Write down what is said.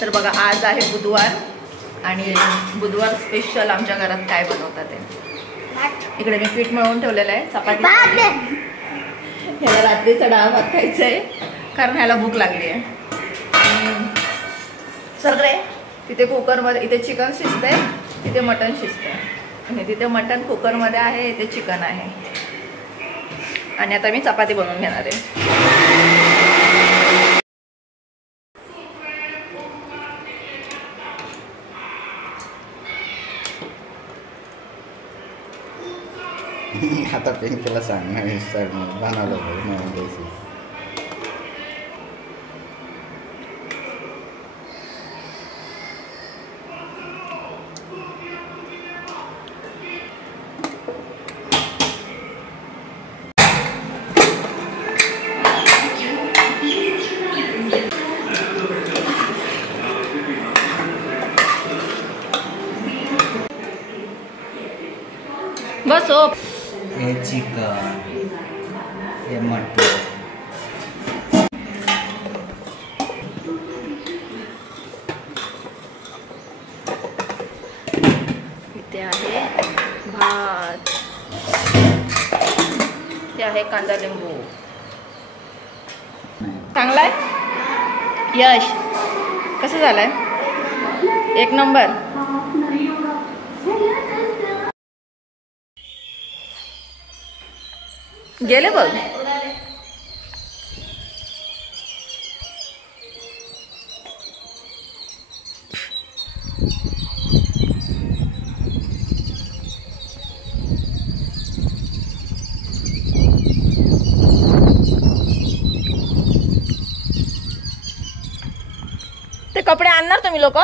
तर बघा आज आहे बुधवार आणि बुधवार स्पेशल आमच्या घरात काय बनवतात ते इकडे मी पीठ मळून ठेवलेलं आहे चपाती. ह्याला रात्रीचा डाळ भात खायचा आहे कारण ह्याला भूक लागली आहे. सगळे तिथे कुकरमध्ये इथे चिकन शिजतंय, तिथे मटण शिजतंय आणि तिथे मटण कुकरमध्ये आहे, इथे चिकन आहे. आणि आता मी चपाती बनवून घेणार आहे. आता पिंकीला सांग नवीन स्टाईल बनवलं म्हणून द्यायची. बस हो. हे चिकन, हे मटण, इथे आहे भात, इथे आहे कांदा लिंबू. चांगलाय यश, कसं झालंय? एक नंबर. गेले बघ. ते कपडे आणणार तुम्ही लोक?